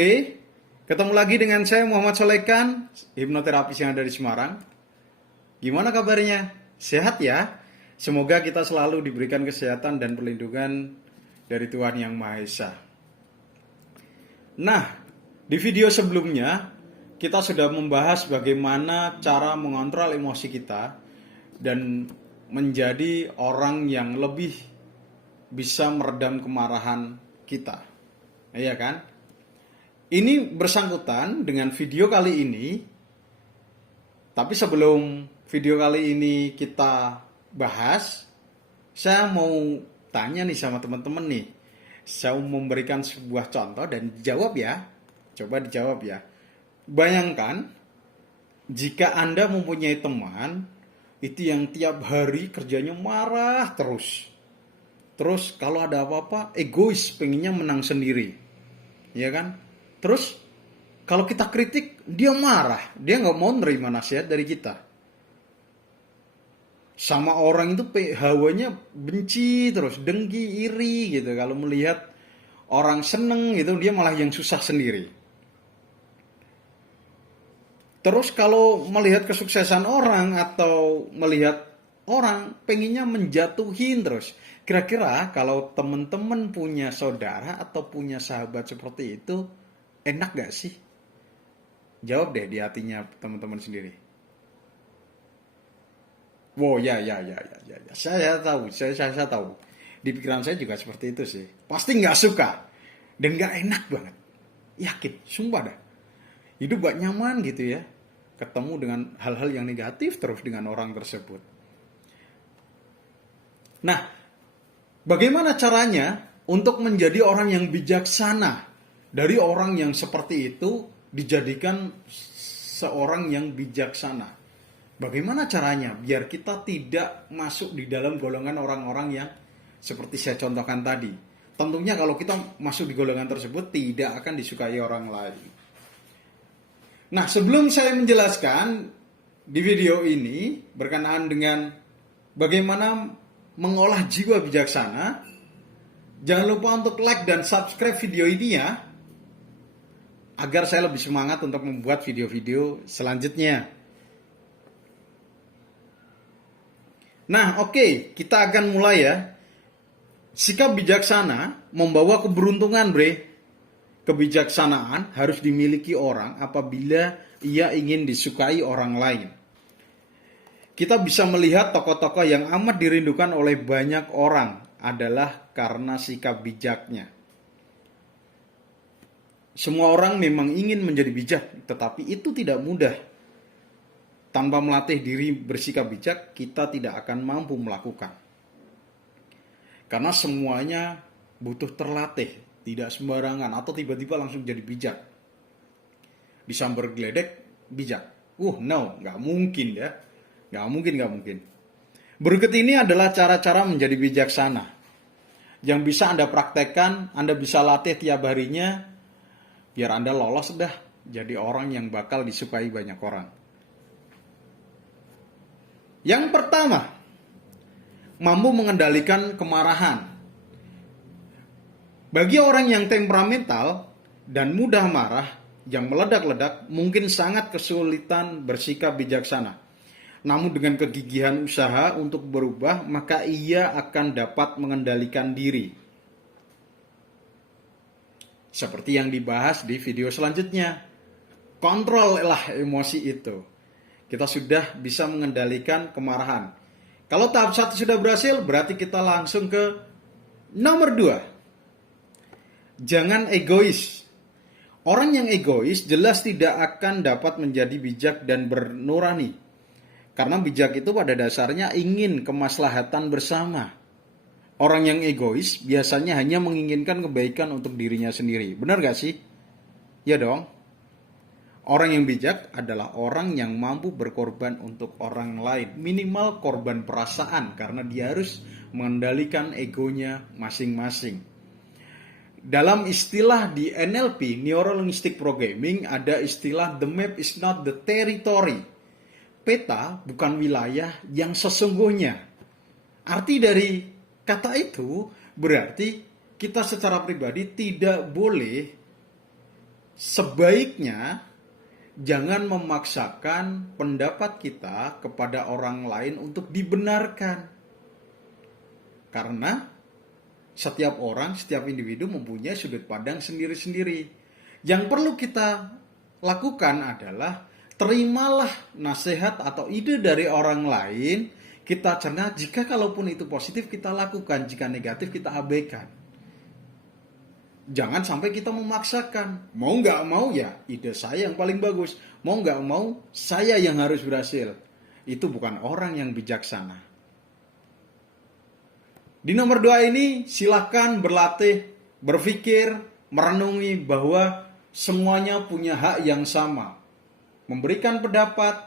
Bre, ketemu lagi dengan saya Muhammad Solekan, hipnoterapis yang ada di Semarang. Gimana kabarnya? Sehat ya? Semoga kita selalu diberikan kesehatan dan perlindungan dari Tuhan Yang Maha Esa. Nah, di video sebelumnya kita sudah membahas bagaimana cara mengontrol emosi kita dan menjadi orang yang lebih bisa meredam kemarahan kita. Iya kan? Ini bersangkutan dengan video kali ini. Tapi sebelum video kali ini kita bahas, saya mau tanya nih sama teman-teman nih. Saya mau memberikan sebuah contoh dan dijawab ya. Coba dijawab ya. Bayangkan jika Anda mempunyai teman itu yang tiap hari kerjanya marah terus. Terus kalau ada apa-apa egois, pengennya menang sendiri. Ya kan? Terus kalau kita kritik dia marah, dia nggak mau nerima nasihat dari kita. Sama orang itu hawanya benci terus, dengki, iri gitu. Kalau melihat orang seneng gitu, dia malah yang susah sendiri. Terus kalau melihat kesuksesan orang atau melihat orang pengennya menjatuhin terus. Kira-kira kalau teman-teman punya saudara atau punya sahabat seperti itu, enak gak sih? Jawab deh di hatinya teman-teman sendiri. Wow, ya. Saya tahu. Di pikiran saya juga seperti itu sih. Pasti gak suka. Dan gak enak banget. Yakin, sumpah dah. Hidup gak nyaman gitu ya. Ketemu dengan hal-hal yang negatif terus dengan orang tersebut. Nah, bagaimana caranya untuk menjadi orang yang bijaksana? Dari orang yang seperti itu dijadikan seorang yang bijaksana. Bagaimana caranya biar kita tidak masuk di dalam golongan orang-orang yang seperti saya contohkan tadi? Tentunya kalau kita masuk di golongan tersebut tidak akan disukai orang lain. Nah, sebelum saya menjelaskan di video ini berkenaan dengan bagaimana mengolah jiwa bijaksana, jangan lupa untuk like dan subscribe video ini ya, agar saya lebih semangat untuk membuat video-video selanjutnya. Nah, oke, kita akan mulai ya. Sikap bijaksana membawa keberuntungan, Bre. Kebijaksanaan harus dimiliki orang apabila ia ingin disukai orang lain. Kita bisa melihat tokoh-tokoh yang amat dirindukan oleh banyak orang adalah karena sikap bijaknya. Semua orang memang ingin menjadi bijak, tetapi itu tidak mudah. Tanpa melatih diri bersikap bijak, kita tidak akan mampu melakukan. Karena semuanya butuh terlatih, tidak sembarangan atau tiba-tiba langsung jadi bijak. Disambar geledek, bijak. No, nggak mungkin ya. Nggak mungkin. Berikut ini adalah cara-cara menjadi bijaksana. Yang bisa Anda praktekkan, Anda bisa latih tiap harinya, biar Anda lolos dah jadi orang yang bakal disukai banyak orang. Yang pertama, mampu mengendalikan kemarahan. Bagi orang yang temperamental dan mudah marah, yang meledak-ledak, mungkin sangat kesulitan bersikap bijaksana. Namun dengan kegigihan usaha untuk berubah, maka ia akan dapat mengendalikan diri. Seperti yang dibahas di video selanjutnya. Kontrollah emosi itu. Kita sudah bisa mengendalikan kemarahan. Kalau tahap 1 sudah berhasil, berarti kita langsung ke nomor 2. Jangan egois. Orang yang egois jelas tidak akan dapat menjadi bijak dan bernurani. Karena bijak itu pada dasarnya ingin kemaslahatan bersama. Orang yang egois biasanya hanya menginginkan kebaikan untuk dirinya sendiri. Benar gak sih? Ya dong. Orang yang bijak adalah orang yang mampu berkorban untuk orang lain. Minimal korban perasaan karena dia harus mengendalikan egonya masing-masing. Dalam istilah di NLP, Neuro Linguistic Programming, ada istilah the map is not the territory. Peta bukan wilayah yang sesungguhnya. Arti dari kata itu berarti kita secara pribadi tidak boleh sebaiknya jangan memaksakan pendapat kita kepada orang lain untuk dibenarkan. Karena setiap orang, setiap individu mempunyai sudut pandang sendiri-sendiri. Yang perlu kita lakukan adalah terimalah nasihat atau ide dari orang lain, kita cerna, jika kalaupun itu positif kita lakukan, jika negatif kita abaikan. Jangan sampai kita memaksakan. Mau nggak mau ya ide saya yang paling bagus. Mau nggak mau saya yang harus berhasil. Itu bukan orang yang bijaksana. Di nomor 2 ini silakan berlatih, berpikir, merenungi bahwa semuanya punya hak yang sama. Memberikan pendapat,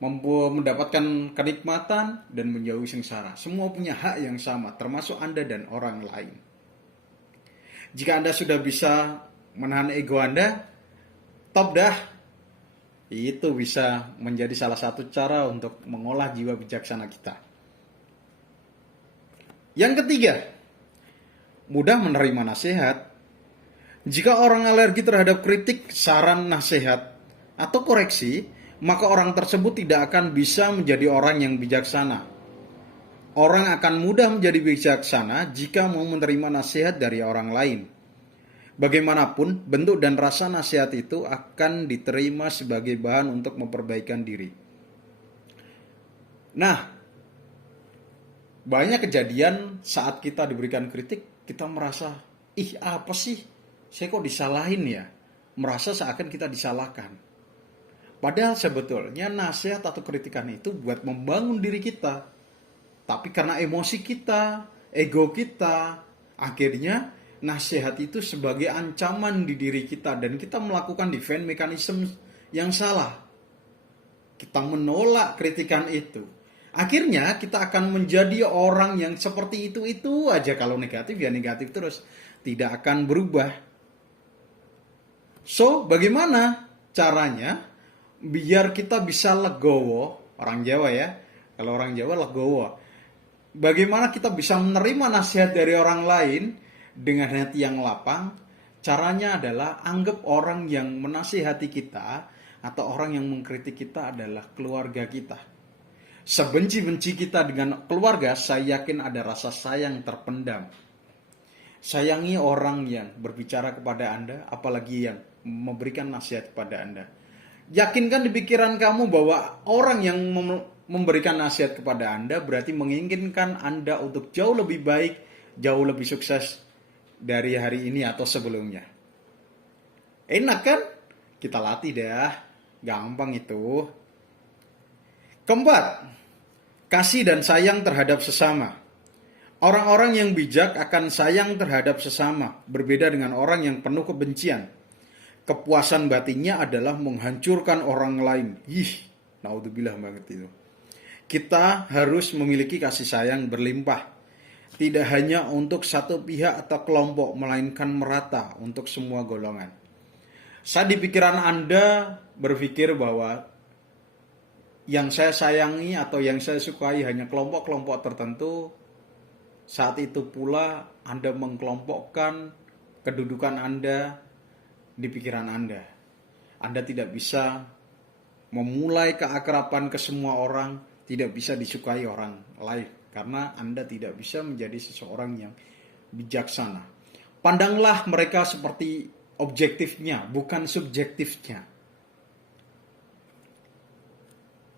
mendapatkan kenikmatan, dan menjauhi sengsara. Semua punya hak yang sama, termasuk Anda dan orang lain. Jika Anda sudah bisa menahan ego Anda, top dah. Itu bisa menjadi salah satu cara untuk mengolah jiwa bijaksana kita. Yang ketiga, mudah menerima nasihat. Jika orang alergi terhadap kritik, saran, nasihat, atau koreksi, maka orang tersebut tidak akan bisa menjadi orang yang bijaksana. Orang akan mudah menjadi bijaksana jika mau menerima nasihat dari orang lain. Bagaimanapun, bentuk dan rasa nasihat itu akan diterima sebagai bahan untuk memperbaikan diri. Nah, banyak kejadian saat kita diberikan kritik, kita merasa, ih apa sih, saya kok disalahin ya? Merasa seakan kita disalahkan. Padahal sebetulnya nasihat atau kritikan itu buat membangun diri kita. Tapi karena emosi kita, ego kita, akhirnya nasihat itu sebagai ancaman di diri kita. Dan kita melakukan defense mechanism yang salah. Kita menolak kritikan itu. Akhirnya kita akan menjadi orang yang seperti itu aja. Kalau negatif ya negatif terus. Tidak akan berubah. So, bagaimana caranya biar kita bisa legowo? Orang Jawa ya. Kalau orang Jawa legowo. Bagaimana kita bisa menerima nasihat dari orang lain dengan hati yang lapang? Caranya adalah anggap orang yang menasihati kita atau orang yang mengkritik kita adalah keluarga kita. Sebenci-benci kita dengan keluarga, saya yakin ada rasa sayang terpendam. Sayangi orang yang berbicara kepada Anda, apalagi yang memberikan nasihat kepada Anda. Yakinkan di pikiran kamu bahwa orang yang memberikan nasihat kepada Anda berarti menginginkan Anda untuk jauh lebih baik, jauh lebih sukses dari hari ini atau sebelumnya. Enak kan? Kita latih dah. Gampang itu. Keempat, kasih dan sayang terhadap sesama. Orang-orang yang bijak akan sayang terhadap sesama, berbeda dengan orang yang penuh kebencian. Kepuasan batinnya adalah menghancurkan orang lain. Naudzubillah banget itu. Kita harus memiliki kasih sayang berlimpah. Tidak hanya untuk satu pihak atau kelompok, melainkan merata untuk semua golongan. Saat di pikiran Anda berpikir bahwa yang saya sayangi atau yang saya sukai hanya kelompok-kelompok tertentu, saat itu pula Anda mengkelompokkan kedudukan Anda di pikiran Anda. Anda tidak bisa memulai keakraban ke semua orang, tidak bisa disukai orang lain, karena Anda tidak bisa menjadi seseorang yang bijaksana. Pandanglah mereka seperti objektifnya, bukan subjektifnya.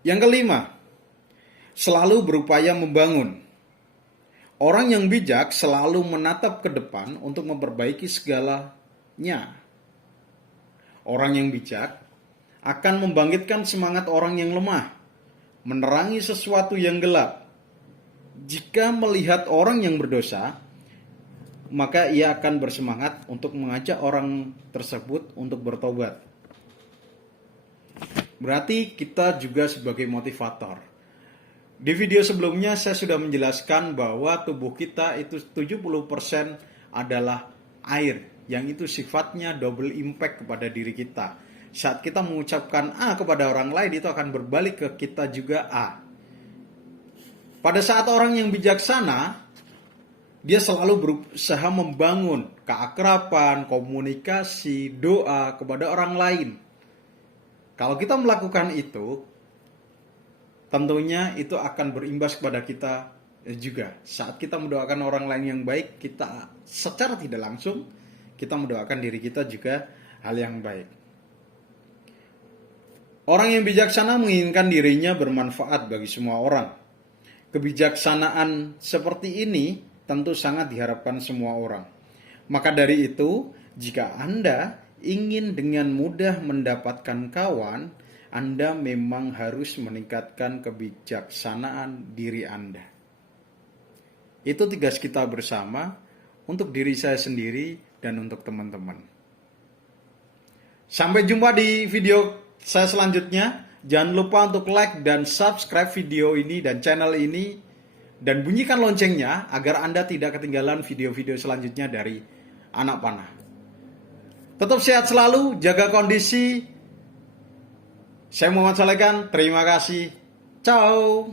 Yang kelima, selalu berupaya membangun. Orang yang bijak selalu menatap ke depan untuk memperbaiki segalanya. Orang yang bijak akan membangkitkan semangat orang yang lemah, menerangi sesuatu yang gelap. Jika melihat orang yang berdosa, maka ia akan bersemangat untuk mengajak orang tersebut untuk bertobat. Berarti kita juga sebagai motivator. Di video sebelumnya saya sudah menjelaskan bahwa tubuh kita itu 70% adalah air, yang itu sifatnya double impact kepada diri kita. Saat kita mengucapkan A kepada orang lain, itu akan berbalik ke kita juga A. Pada saat orang yang bijaksana, dia selalu berusaha membangun keakraban, komunikasi, doa kepada orang lain. Kalau kita melakukan itu, tentunya itu akan berimbas kepada kita juga. Saat kita mendoakan orang lain yang baik, kita secara tidak langsung, kita mendoakan diri kita juga hal yang baik. Orang yang bijaksana menginginkan dirinya bermanfaat bagi semua orang. Kebijaksanaan seperti ini tentu sangat diharapkan semua orang. Maka dari itu, jika Anda ingin dengan mudah mendapatkan kawan, Anda memang harus meningkatkan kebijaksanaan diri Anda. Itu tugas kita bersama untuk diri saya sendiri dan untuk teman-teman. Sampai jumpa di video saya selanjutnya. Jangan lupa untuk like dan subscribe video ini dan channel ini, dan bunyikan loncengnya agar Anda tidak ketinggalan video-video selanjutnya dari Anak Panah. Tetap sehat selalu, jaga kondisi. Saya Muhammad Salekan, terima kasih. Ciao.